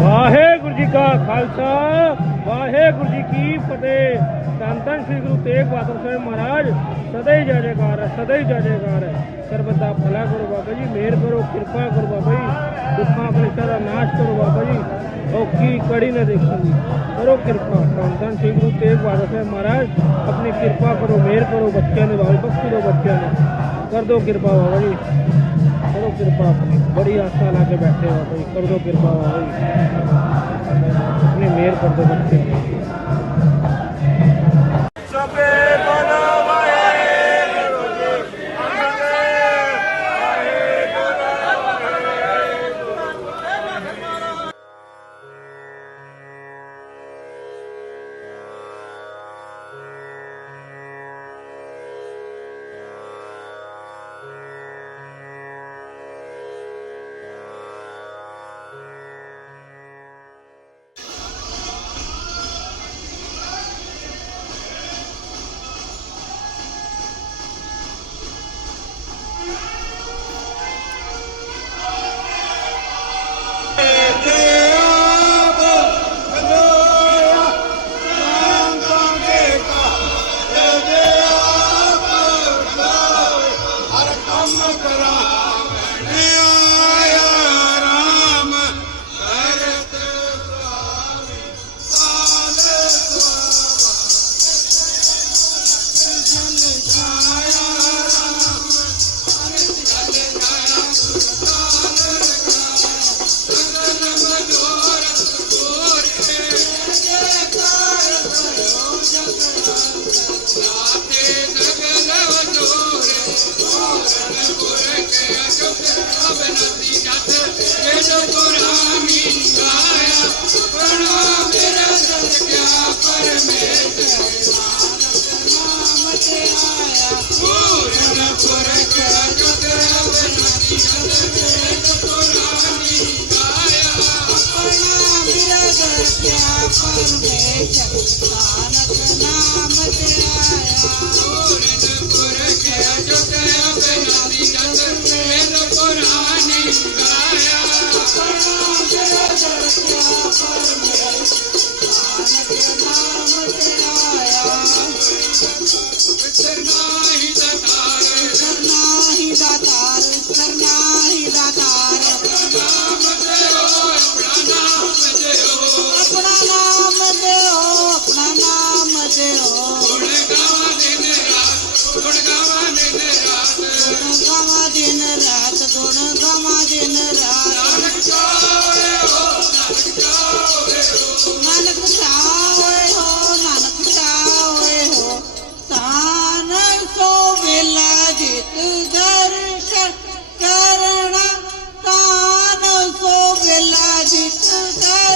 ਵਾਹਿਗੁਰੂ ਜੀ ਕਾ ਖਾਲਸਾ, ਵਾਹਿਗੁਰੂ ਜੀ ਕੀ ਫਤਿਹ। ਧੰਨ ਸ੍ਰੀ ਗੁਰੂ ਤੇਗ ਬਹਾਦਰ ਸਾਹਿਬ ਮਹਾਰਾਜ, ਸਦਾ ਹੀ ਜੈਕਾਰ ਹੈ ਸਦਾ ਹੀ ਜੈਕਾਰ। ਹੈ ਸਰਬਤ ਦਾ ਭਲਾ ਕਰੋ ਬਾਬਾ ਜੀ, ਮਿਹਰ ਕਰੋ, ਕਿਰਪਾ ਕਰੋ ਬਾਬਾ ਜੀ, ਦੁੱਖਾਂ ਕਲੇਸ਼ਾਂ ਦਾ ਨਾਸ਼ ਕਰੋ ਬਾਬਾ ਜੀ। ਔਖੀ ਕੜੀ ਨਾ ਦੇਖਣ ਦੀ ਕਰੋ ਕਿਰਪਾ। ਸੰਤਨ ਸ੍ਰੀ ਗੁਰੂ ਤੇਗ ਬਹਾਦਰ ਸਾਹਿਬ ਮਹਾਰਾਜ, ਆਪਣੀ ਕਿਰਪਾ ਕਰੋ, ਮਿਹਰ ਕਰੋ, ਬੱਚਿਆਂ ਦੇ ਵਾਲ ਬਖਸ਼ੀ ਬੱਚਿਆਂ ਨੂੰ ਕਰ ਦਿਓ ਕਿਰਪਾ ਬਾਬਾ ਜੀ। ਕਿਰਪਾ ਆਪਣੀ, ਬੜੀ ਆਸਾ ਲਾ ਕੇ ਬੈਠੇ ਹੋ ਬਈ ਕਰ ਦਿਓ ਕਿਰਪਾ ਬਾਬਾ ਜੀ ਆਪਣੀ ਮਿਹਰ ਕਰ ਦਿਓ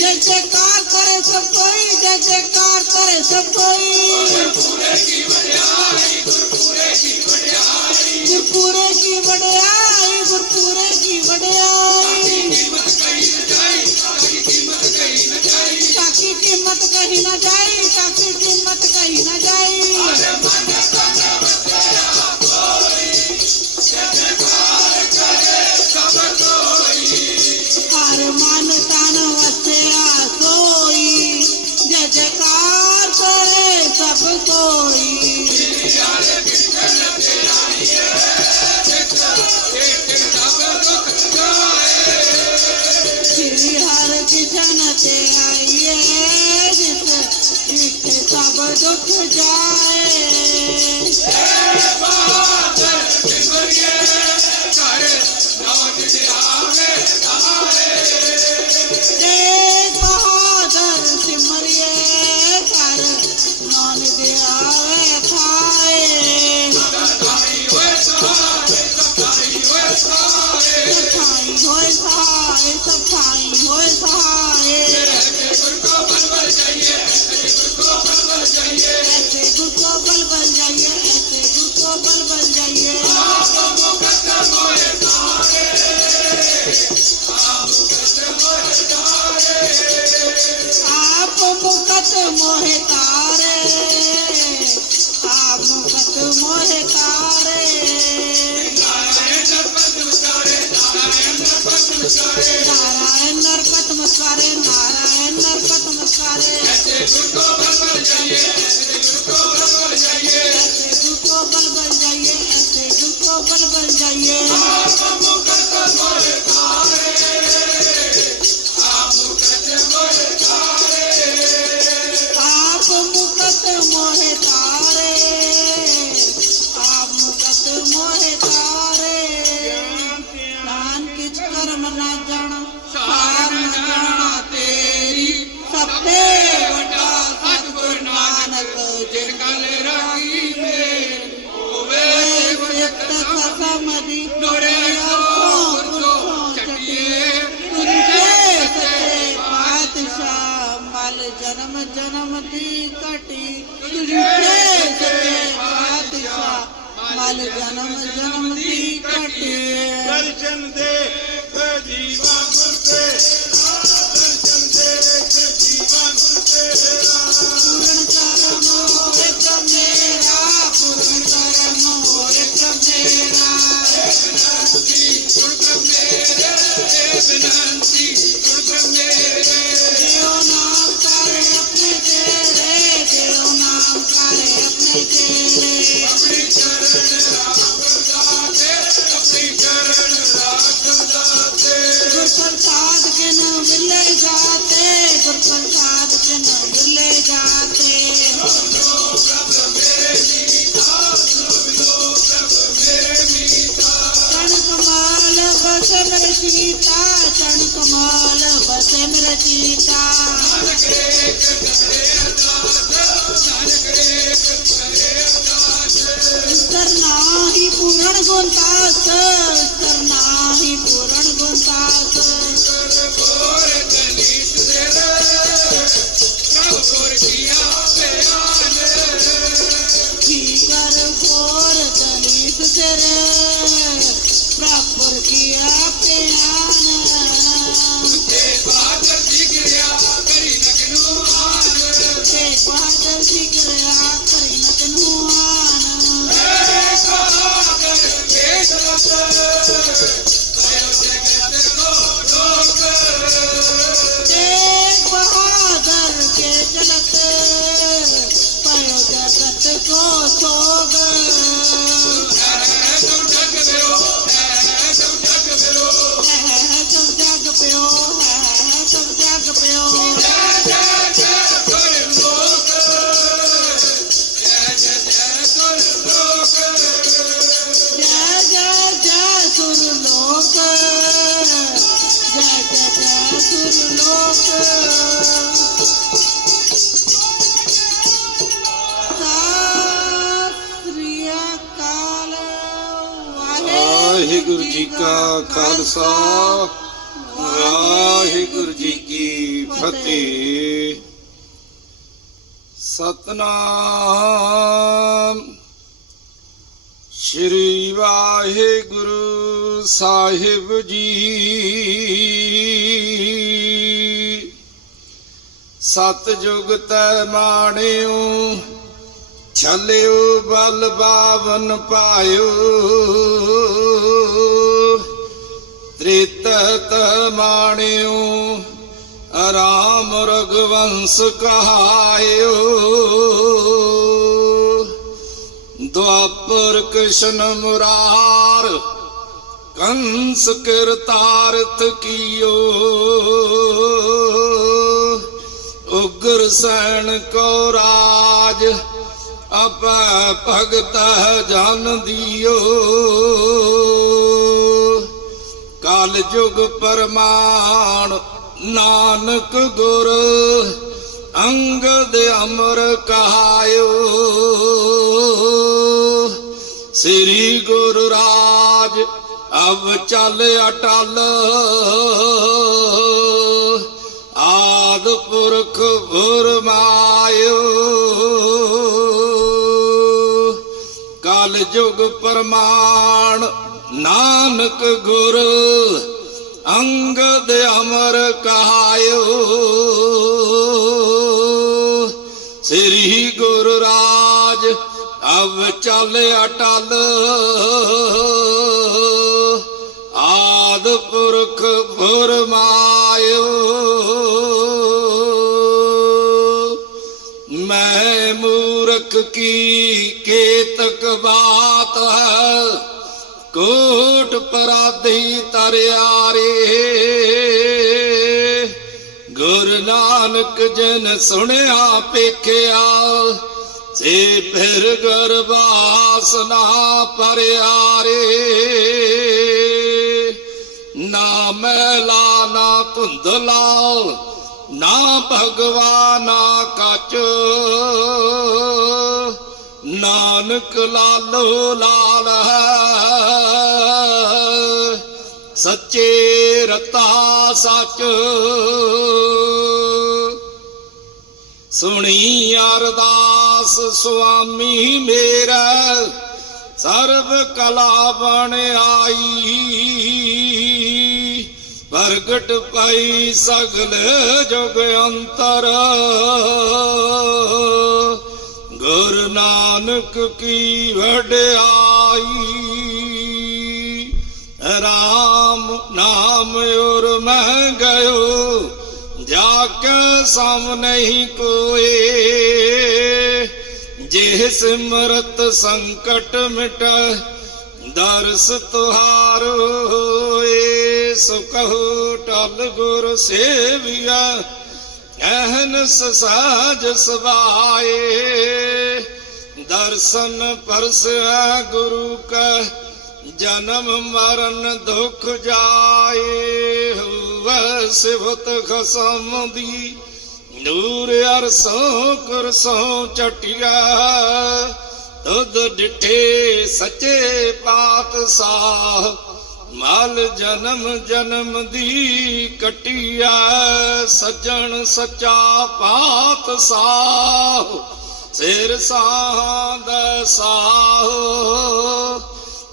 जय करे की बड़ाई दुख जाए मोहे पातशाह मल दी कटी तुझे ਕਾਲ ਜਨਮ ਜਨਮ ਦੀ ਕਟੇ ਦਰਸ਼ਨ ਦੇ ਜੀਵਾ ਮੁਰਤੇ ਦਰਸ਼ਨ ਦੇ ਜੀਵਾ ਮੁਰਤੇ ਪੂਰਨ ਬਸਮ ਰਚੀਤਾ ਚਣ ਬਸਮ ਰਚੀਤਾ ਨਾਨਕ ਏਕ ਕਰੇ ਅਰਦਾਸ ਨਾਨਕ ਏਕ ਪੂਰਨ ਗੁਣ ਤਾਸ ਪੂਰਨ ਗੁਣ ਸੁਨ ਲੋਕ ਵਾਹਿਗੁਰੂ ਜੀ ਕਾ ਖਾਲਸਾ, ਵਾਹਿਗੁਰੂ ਜੀ ਕੀ ਫਤਿਹ। ਸਤਨਾਮ। ਸ੍ਰੀ ਵਾਹਿਗੁਰੂ ਸਾਹਿਬ ਜੀ। ਸਤ ਜੁਗ ਤੈ ਮਾਣਿਓ ਛਲਿਓ ਬਲ ਬਾਵਨ ਪਾਇਓ। ਤ੍ਰਿਤ ਤਮਾਣਿਓ ਆਰਾਮ ਰਗਵੰਸ ਕਹਾਇਓ। ਦੁਆਪਰ ਕ੍ਰਿਸ਼ਨ ਮੁਰਾਰ, ਕੰਸ ਕਿਰਤਾਰਥ ਕੀਓ। ਉਗਰ ਸੈਣ ਕੋ ਰਾਜ, ਆਪਾ ਭਗਤ ਜਨ ਦਿਓ। ਕਾਲ ਜੁਗ ਪਰਮਾਨ ਨਾਨਕ ਗੁਰ ਅੰਗ ਦੇ ਅਮਰ ਕਹਾਇਓ। ਸ੍ਰੀ ਗੁਰੂ ਰਾਜ ਅਬ ਚੱਲ ਅਟਲ। ਫੁਰਮਾਇਓ ਕਲ ਯੁਗ ਪ੍ਰਮਾਣ ਨਾਨਕ ਗੁਰ ਅੰਗਦ ਅਮਰ ਕਹਾਇਓ। ਸ੍ਰੀ ਗੁਰੂ ਰਾਜ ਅਬ ਚੱਲ ਅਟਲ। ਆਦ ਪੁਰਖ ਫੁਰਮਾਇਓ ਕੀ ਕੇਤਕ ਬਾਤ ਹੈ? ਕੋਟ ਪਰਾਧੀ ਤਰਿਆਰੇ। ਗੁਰ ਨਾਨਕ ਜਨ ਸੁਣਿਆ, ਪੇਖਿਆ ਸੇ ਫਿਰ ਗਰਵਾਸ ਨਾ ਪਰਿਆਰੇ। ਨਾ ਮੈਲਾ, ਨਾ ਧੁੰਦਲਾ ਨਾ ਭਗਵਾਨਾ ਕਚ। ਨਾਨਕ ਲਾਲੋ ਲਾਲ ਹੈ। ਸੱਚੇ ਰਤਾ ਸੱਚ। ਸੁਣੀ ਅਰਦਾਸ ਸੁਆਮੀ ਮੇਰਾ। ਸਰਬ ਕਲਾ ਬਣ ਆਈ। ਪ੍ਰਗਟ ਪਈ ਸਗਲ ਜੁਗ ਅੰਤਰ। ਗੁਰ ਨਾਨਕ ਕੀ ਵਡਿਆਈ। ਰਾਮ ਨਾਮ ਉਰ ਮਹਿ ਗਇਓ ਜਾ ਕੇ ਸਮ ਨਹੀਂ ਕੋਏ। ਜੇ ਸਿਮਰਤ ਸੰਕਟ ਮਿਟ, ਦਰਸ ਤੁਹਾਰ ਹੋਏ। ਸੋ ਟਲ ਗੁਰ ਸੇਵਿਆ ਅਹਨਸ ਸਾਜ ਸਵਾਏ। ਦਰਸ਼ਨ ਪਰਸੈ ਗੁਰੂ ਕਾ, ਜਨਮ ਮਰਨ ਦੁਖ ਜਾਏ ਹੁਵ ਸਿਵਤ ਖਸਮ ਦੀ। ਨੂਰ ਅਰਸੋਂ ਕੁਰਸੋਂ ਚਟਿਆ ਤੁਧ ਡਿਠੇ ਸੱਚੇ ਪਾਤਸ਼ਾਹ, ਮਲ ਜਨਮ ਜਨਮ ਦੀ ਕਟਿਆ, ਸੱਜਣ ਸੱਚਾ ਪਾਤਸ਼ਾਹ। ਸਿਰ ਸਾਹ ਸਾਹ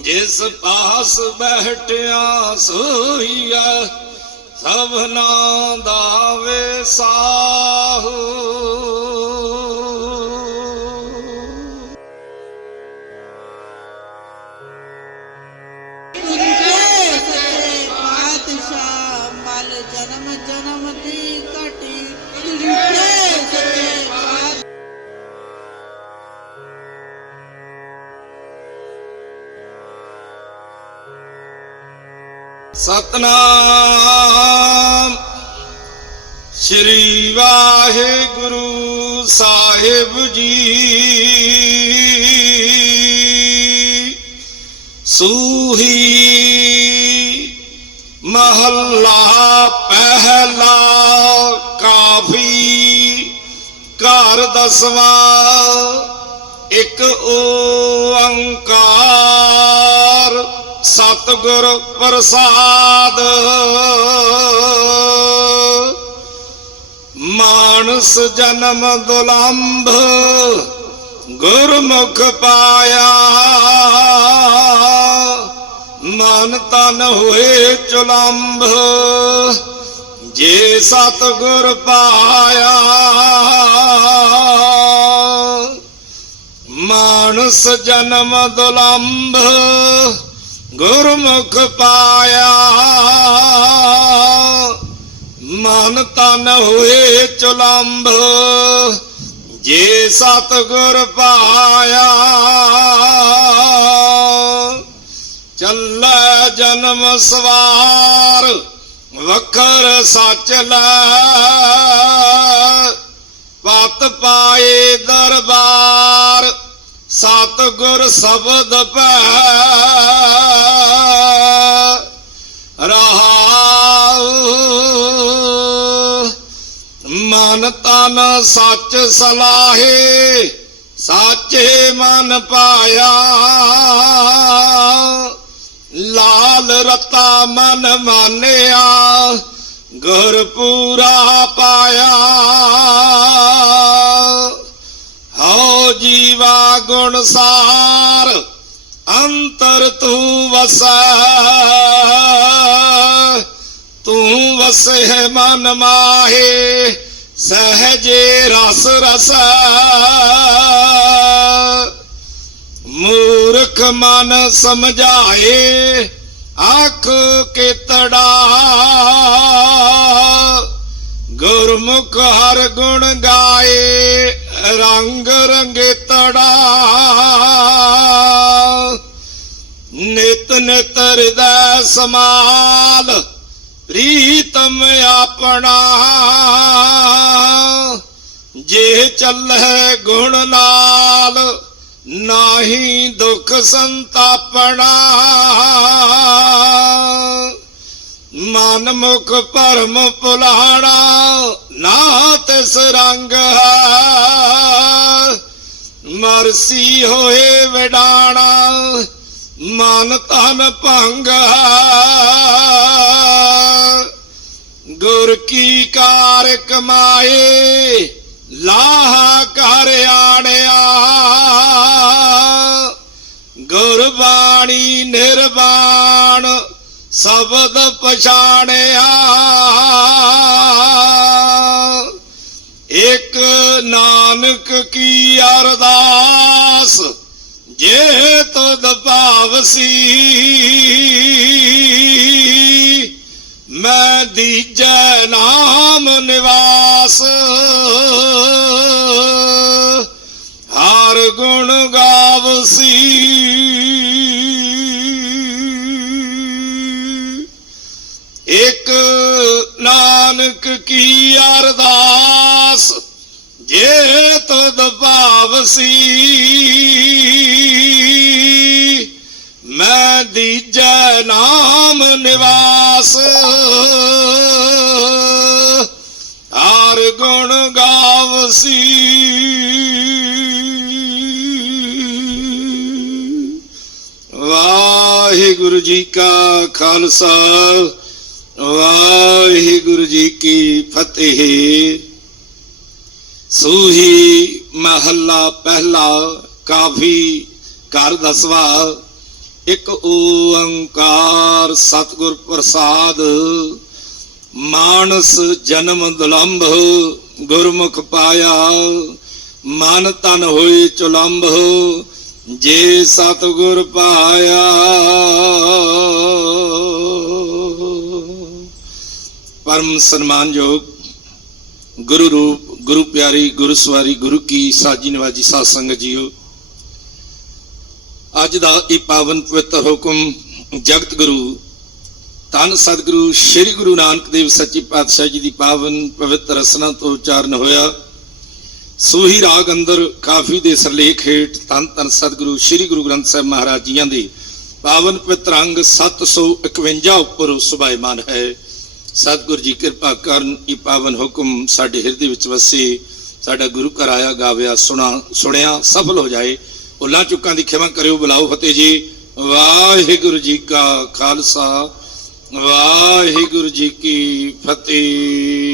ਜਿਸ ਪਾਸ ਬਹਿਟਿਆ ਸੋਈਆ ਸਭਨਾ ਦਾ ਵੇ ਸਾਹੂ। ਸਤਨਾਮ। ਸ੍ਰੀ ਵਾਹਿਗੁਰੂ ਸਾਹਿਬ ਜੀ। ਸੂਹੀ ਮਹੱਲਾ ਪਹਿਲਾ ਕਾਫੀ ਘਰ ਦਸਵਾਂ ਇੱਕ ਓੰਕਾਰ। ਸਤਿਗੁਰ ਪ੍ਰਸਾਦ। ਮਾਨਸ ਜਨਮ ਦੁਲੰਭ, ਗੁਰਮੁਖ ਪਾਇਆ। ਮਨ ਤਨ ਹੋਏ ਚੁਲੰਭ ਜੇ ਸਤਿਗੁਰ ਪਾਇਆ। ਮਾਨਸ ਜਨਮ ਦੁਲੰਭ ਗੁਰਮੁਖ ਪਾਇਆ। ਮਨ ਤਨ ਹੋਏ ਚੁਲੰਭ ਜੇ ਸਤਿਗੁਰ ਪਾਇਆ, ਚੱਲੈ ਜਨਮ ਸਵਾਰ, ਵਖਰ ਸੱਚ ਲੈ। ਪਤ ਪਾਏ ਦਰਬਾਰ। ਸਤ ਗੁਰ ਸ਼ਬਦ ਪੈ ਰਹਾਉ। ਮਨ ਤਨ ਸੱਚ ਸਲਾਹੇ, ਸਾਚੇ ਮਨ ਪਾਇਆ। ਲਾਲ ਰਤਾ ਮਨ ਮਾਨਿਆ ਗੁਰ ਪੂਰਾ ਪਾਇਆ। ਜੀਵਾ ਗੁਣ ਸਾਰ, ਅੰਤਰ ਤੂੰ ਵਸੈ। ਤੂੰ ਵਸੈ ਮਨ ਮਾਹੇ, ਸਹਜੇ ਰਸ ਰਸ। ਮੂਰਖ ਮਨ ਸਮਝਾਏ, ਅੱਖ ਕੇਤੜਾ। ਗੁਰਮੁਖ ਹਰ ਗੁਣ ਗਾਏ ਰੰਗ ਰੰਗੇਤੜਾ ਨਿਤ ਨਿਤ ਹਿਰਦੈ ਸਮਾਲ ਪ੍ਰੀਤਮ ਆਪਣਾ ਜੇ ਚੱਲੈ ਗੁਣ ਨਾਲ ਨਾਹੀ ਦੁਖ ਸੰਤਾਪਣਾ ਮਨ ਮੁਖ ਭਰਮ ਭੁਲਾਣਾ ਨਾ ਤਿਸ ਰੰਗ ਹੈ। ਮਰਸੀ ਹੋਏ ਵਿਡਾਣਾ, ਮਨ ਤਨ ਭੰਗ ਹੈ। ਗੁਰ ਕੀ ਕਾਰ ਕਮਾਏ, ਲਾਹਾ ਕਰ ਆੜਿਆ ਗੁਰਬਾਣੀ ਨਿਰਵਾਣ ਸ਼ਬਦ ਪਛਾਣਿਆ। ਇਕ ਨਾਨਕ ਕੀ ਅਰਦਾਸ, ਜੇ ਤਦ ਭਾਵਸੀ ਮੈਂ ਦੀਜੈ ਨਾਮ ਨਿਵਾਸ। ਹਰ ਗੁਣ ਗਾਵਸੀ ਨਾਨਕ ਕੀ ਅਰਦਾਸ? ਜੇ ਤਦ ਭਾਵਸੀ ਮੈਂ ਦੀਜੈ ਨਾਮ ਨਿਵਾਸ। ਹਰ ਗੁਣ ਗਾਵਸੀ ਵਾਹਿਗੁਰੂ ਜੀ ਕਾ ਖਾਲਸਾ। ਵਾਹਿਗੁਰੂ ਜੀ ਕੀ ਫਤਿਹ। ਸੂਹੀ ਮਹੱਲਾ ਪਹਿਲਾ ਕਾਫੀ ਘਰ ਦਸਵਾ। ਇੱਕ ਓੰਕਾਰ ਸਤਿਗੁਰ ਪ੍ਰਸਾਦ। ਮਾਨਸ ਜਨਮ ਦੁਲੰਭ, ਗੁਰਮੁਖ ਪਾਇਆ। ਮਨ ਤਨ ਹੋਏ ਚੁਲੰਭ, ਜੇ ਸਤਿਗੁਰ ਪਾਇਆ। ਪਰਮ ਸਨਮਾਨਯੋਗ ਗੁਰੂ ਰੂਪ, ਗੁਰੂ ਪਿਆਰੀ, ਗੁਰੂ ਸਵਾਰੀ, ਗੁਰੂ ਕੀ ਸਾਜੀ ਨਵਾਜੀ ਸਾਧ ਸੰਗਤ ਜੀਓ, ਅੱਜ ਦਾ ਇਹ ਪਾਵਨ ਪਵਿੱਤਰ ਹੁਕਮ ਜਗਤ ਗੁਰੂ, ਧੰਨ ਸਤਿਗੁਰੂ ਸ੍ਰੀ ਗੁਰੂ ਨਾਨਕ ਦੇਵ ਸੱਚੇ ਪਾਤਸ਼ਾਹ ਜੀ ਦੀ ਪਾਵਨ ਪਵਿੱਤਰ ਰਸਨਾ ਤੋਂ ਉਚਾਰਨ ਹੋਇਆ। ਸੂਹੀ ਰਾਗ ਅੰਦਰ ਕਾਫੀ ਦੇ ਸਰਲੇਖ ਹੇਠ ਧੰਨ ਧੰਨ ਸਤਿਗੁਰੂ ਸ੍ਰੀ ਗੁਰੂ ਗ੍ਰੰਥ ਸਾਹਿਬ ਮਹਾਰਾਜ ਜੀਆਂ ਦੇ ਪਾਵਨ ਪਵਿੱਤਰ ਅੰਗ 751 ਉੱਪਰ ਸੁਭਾਇਮਾਨ ਹੈ। ਸਤਿਗੁਰ ਜੀ ਕਿਰਪਾ ਕਰਨ, ਇਹ ਪਾਵਨ ਹੁਕਮ ਸਾਡੇ ਹਿਰਦੇ ਵਿੱਚ ਵਸੇ, ਸਾਡਾ ਗੁਰੂ ਘਰ ਆਇਆ, ਗਾਵਿਆ, ਸੁਣਾ, ਸੁਣਿਆ, ਸਫਲ ਹੋ ਜਾਏ। ਭੁੱਲਾਂ ਚੁੱਕਾਂ ਦੀ ਖਿਮਾ ਕਰਿਓ, ਬੁਲਾਓ ਫਤਿਹ ਜੀ। ਵਾਹਿਗੁਰੂ ਜੀ ਕਾ ਖਾਲਸਾ, ਵਾਹਿਗੁਰੂ ਜੀ ਕੀ ਫਤਿਹ।